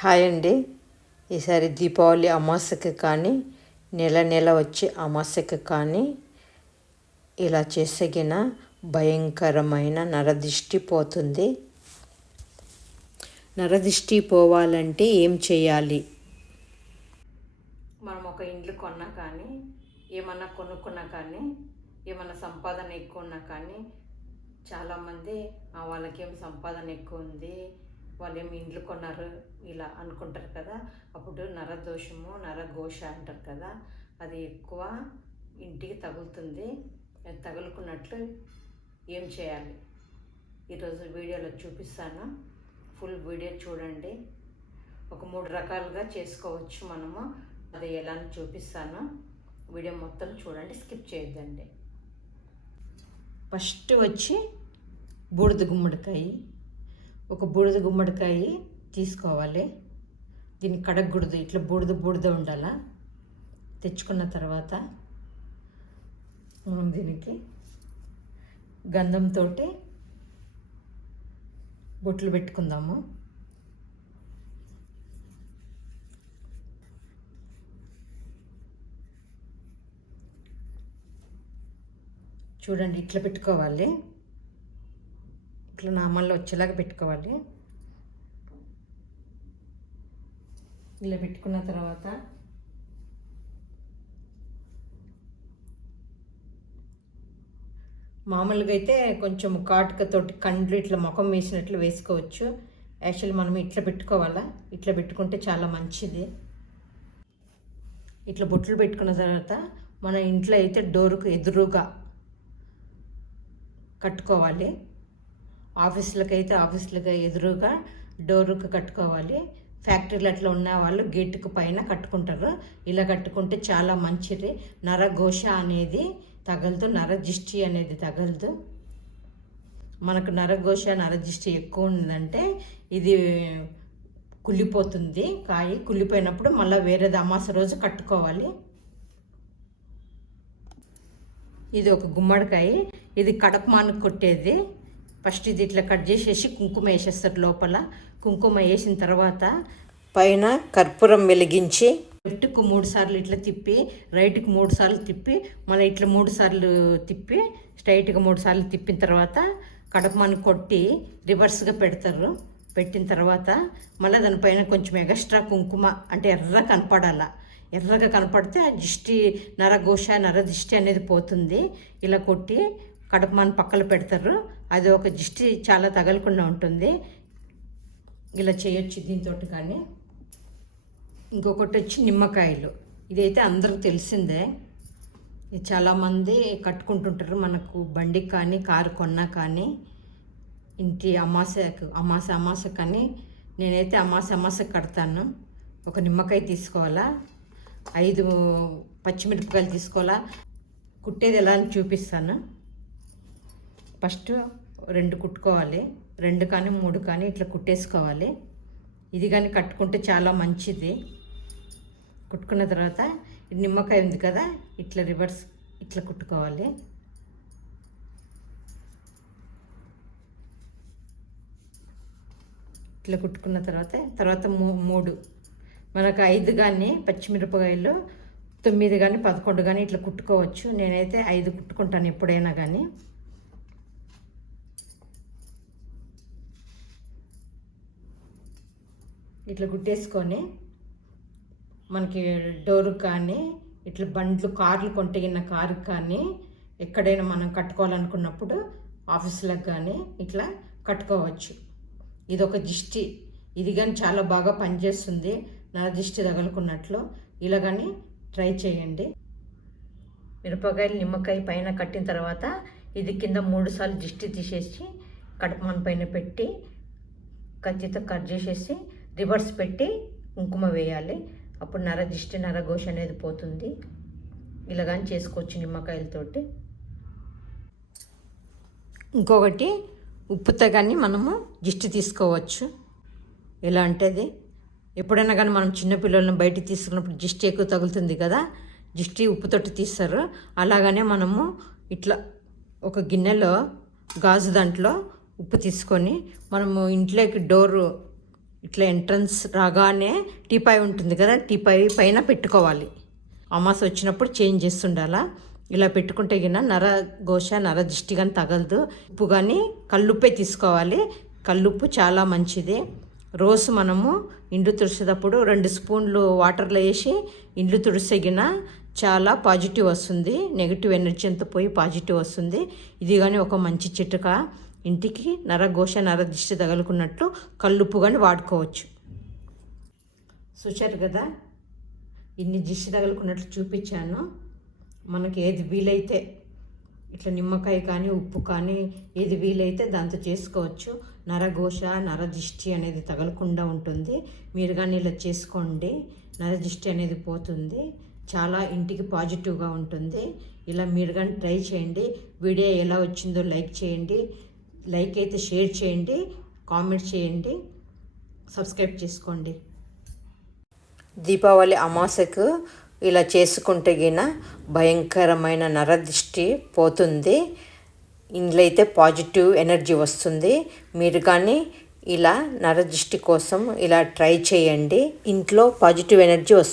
Hi అండి. ఈసారి దీపావళి అమావాస్యకి కానీ నెల నెల వచ్చే అమావాస్యకి కానీ ఇలా చేసగిన భయంకరమైన నరదిష్టి పోతుంది. నరదిష్టి పోవాలంటే ఏం చేయాలి? మనం ఒక ఇండ్లు కొన్నా కానీ ఏమన్నా కొనుక్కున్నా కానీ ఏమన్నా సంపాదన ఎక్కువ ఉన్నా కానీ చాలామంది వాళ్ళకేం సంపాదన ఎక్కువ ఉంది, వాళ్ళు ఏమి ఇండ్లు కొన్నారు ఇలా అనుకుంటారు కదా. అప్పుడు నరదోషము నరఘోష అంటారు కదా, అది ఎక్కువ ఇంటికి తగులుతుంది. అది తగులుకున్నట్లు ఏం చేయాలి ఈరోజు వీడియోలో చూపిస్తాను. ఫుల్ వీడియో చూడండి. ఒక 3 రకాలుగా చేసుకోవచ్చు మనము. అది ఎలా చూపిస్తాను. వీడియో మొత్తం చూడండి, స్కిప్ చేయొద్దండి. ఫస్ట్ వచ్చి బూడిద గుమ్మడికాయ. ఒక బూడిద గుమ్మడికాయ తీసుకోవాలి. దీన్ని కడగకూడదు, ఇట్లా బూడిద ఉండాలా. తెచ్చుకున్న తర్వాత మనం దీనికి గంధంతో బొట్లు పెట్టుకుందాము. చూడండి, ఇట్లా పెట్టుకోవాలి. ఇట్లా నామాల్లో వచ్చేలాగా పెట్టుకోవాలి. ఇలా పెట్టుకున్న తర్వాత మామూలుగా అయితే కొంచెం కాటుకతోటి కండ్లు ఇట్లా ముఖం వేసినట్లు వేసుకోవచ్చు. యాక్చువల్లీ మనం ఇట్లా పెట్టుకోవాలా. ఇట్లా పెట్టుకుంటే చాలా మంచిది. ఇట్లా బొట్లు పెట్టుకున్న తర్వాత మన ఇంట్లో అయితే డోరుకు ఎదురుగా కట్టుకోవాలి. ఆఫీసులకి ఎదురుగా డోరుకు కట్టుకోవాలి. ఫ్యాక్టరీలు అట్లా ఉన్న వాళ్ళు గేటుకు పైన కట్టుకుంటారు. ఇలా కట్టుకుంటే చాలా మంచిది. నరఘోష అనేది తగలదు, నరదిష్టి అనేది తగలదు. మనకు నరఘోష నరదిష్టి ఎక్కువ ఉందంటే ఇది కుళ్ళిపోతుంది. కాయ కుళ్ళిపోయినప్పుడు మళ్ళీ వేరేది అమావాస్య రోజు కట్టుకోవాలి. ఇది ఒక గుమ్మడికాయ. ఇది కడపమానికి కొట్టేది. ఫస్ట్ ఇది ఇట్లా కట్ చేసేసి కుంకుమ వేసేస్తారు లోపల. కుంకుమ వేసిన తర్వాత పైన కర్పూరం వెలిగించి లెఫ్ట్కు 3 సార్లు ఇట్లా తిప్పి, రైట్కి 3 సార్లు తిప్పి, మళ్ళీ ఇట్లా 3 సార్లు తిప్పి, స్ట్రైట్గా 3 సార్లు తిప్పిన తర్వాత కడపమానికి కొట్టి రివర్స్గా పెడతారు. పెట్టిన తర్వాత మళ్ళీ దానిపైన కొంచెం ఎక్స్ట్రా కుంకుమ అంటే ఎర్రగా కనపడితే ఆ దిష్టి నరఘోష నరదిష్టి అనేది పోతుంది. ఇలా కొట్టి కడపమాని పక్కన పెడతారు. అది ఒక దిష్టి చాలా తగలకుండా ఉంటుంది. ఇలా చేయొచ్చు దీంతో. కానీ ఇంకొకటి వచ్చి నిమ్మకాయలు. ఇదైతే అందరికి తెలిసిందే. ఇది చాలామంది కట్టుకుంటుంటారు. మనకు బండికి కానీ కారు కొన్నా కానీ ఇంటి అమావాస్య కానీ నేనైతే అమావాస్య కడతాను. ఒక నిమ్మకాయ తీసుకోవాలా, 5 పచ్చిమిరపకాయలు తీసుకోవాలా. కుట్టేది ఎలా అని చూపిస్తాను. ఫస్ట్ 2 కుట్టుకోవాలి. 2 కానీ 3 కానీ ఇట్లా కుట్టేసుకోవాలి. ఇది కానీ కట్టుకుంటే చాలా మంచిది. కుట్టుకున్న తర్వాత నిమ్మకాయ ఉంది కదా, ఇట్లా రివర్స్ ఇట్లా కుట్టుకోవాలి. ఇట్లా కుట్టుకున్న తర్వాత 3 మనకు 5 కానీ పచ్చిమిరపకాయలు 9 కానీ 11 కానీ ఇట్లా కుట్టుకోవచ్చు. నేనైతే 5 కుట్టుకుంటాను ఎప్పుడైనా కానీ. ఇట్లా కుట్టేసుకొని మనకి డోరు కానీ ఇట్లా బండ్లు కార్లు కొంటగిన కారుకి కానీ ఎక్కడైనా మనం కట్టుకోవాలనుకున్నప్పుడు ఆఫీసులకు కానీ ఇట్లా కట్టుకోవచ్చు. ఇదొక దిష్టి. ఇది కానీ చాలా బాగా పనిచేస్తుంది నరదిష్టి తగలుకున్నట్లు. ఇలా కానీ ట్రై చేయండి. మిరపకాయలు నిమ్మకాయ పైన కట్టిన తర్వాత ఇది కింద 3 సార్లు దిష్టి తీసేసి కడపమాన పైన పెట్టి కత్తితో కట్ చేసేసి రివర్స్ పెట్టి కుంకుమ వేయాలి. అప్పుడు నరదిష్టి నరఘోష అనేది పోతుంది. ఇలా కానీ చేసుకోవచ్చు నిమ్మకాయలతోటి. ఇంకొకటి ఉప్పుతో కానీ మనము దిష్టి తీసుకోవచ్చు. ఎలా అంటే అది ఎప్పుడైనా కానీ మనం చిన్నపిల్లలను బయటికి తీసుకున్నప్పుడు దిష్టి ఎక్కువ తగులుతుంది కదా, దిష్టి ఉప్పుతోటి తీస్తారు. అలాగనే మనము ఇట్లా ఒక గిన్నెలో గాజు దాంట్లో ఉప్పు తీసుకొని మనము ఇంట్లోకి డోరు ఇట్లా ఎంట్రన్స్ రాగానే టీపాయ్ ఉంటుంది కదా, టీపాయ్ పైన పెట్టుకోవాలి. అమాస వచ్చినప్పుడు చేంజ్ చేస్తుండాలా. ఇలా పెట్టుకుంటే గిన నరఘోష నరదిష్టి కానీ తగలదు. ఉప్పు కానీ కల్లుప్పే తీసుకోవాలి. కల్లుప్పు చాలా మంచిది. రోజు మనము ఇండ్లు తుడిచేటప్పుడు 2 స్పూన్లు వాటర్లో వేసి ఇండ్లు తుడిసేగిన చాలా పాజిటివ్ వస్తుంది. నెగిటివ్ ఎనర్జీ అంతా పోయి పాజిటివ్ వస్తుంది. ఇది కానీ ఒక మంచి చిట్క. ఇంటికి నరఘోష నరదిష్టి తగులుకున్నట్లు కల్లుప్పు కానీ వాడుకోవచ్చు. చూశారు కదా, ఇన్ని దిష్టి తగులుకున్నట్లు చూపించాను. మనకి ఏది వీలైతే ఇట్లా నిమ్మకాయ కానీ ఉప్పు కానీ ఏది వీలైతే దాంతో చేసుకోవచ్చు. నరఘోష నరదిష్టి అనేది తగలకుండా ఉంటుంది. మీరు కానీ ఇలా చేసుకోండి, నరదిష్టి అనేది పోతుంది. చాలా ఇంటికి పాజిటివ్గా ఉంటుంది. ఇలా మీరు కానీ ట్రై చేయండి. వీడియో ఎలా వచ్చిందో లైక్ చేయండి. లైక్ అయితే షేర్ చేయండి, కామెంట్ చేయండి, సబ్స్క్రైబ్ చేసుకోండి. దీపావళి అమాసకు ఇలా చేసుకుంటే గిన భయంకరమైన నరదిష్టి పోతుంది. ఇంట్లో అయితే పాజిటివ్ ఎనర్జీ వస్తుంది. మీరు కానీ ఇలా నరదిష్టి కోసం ఇలా ట్రై చేయండి. ఇంట్లో పాజిటివ్ ఎనర్జీ వస్తుంది.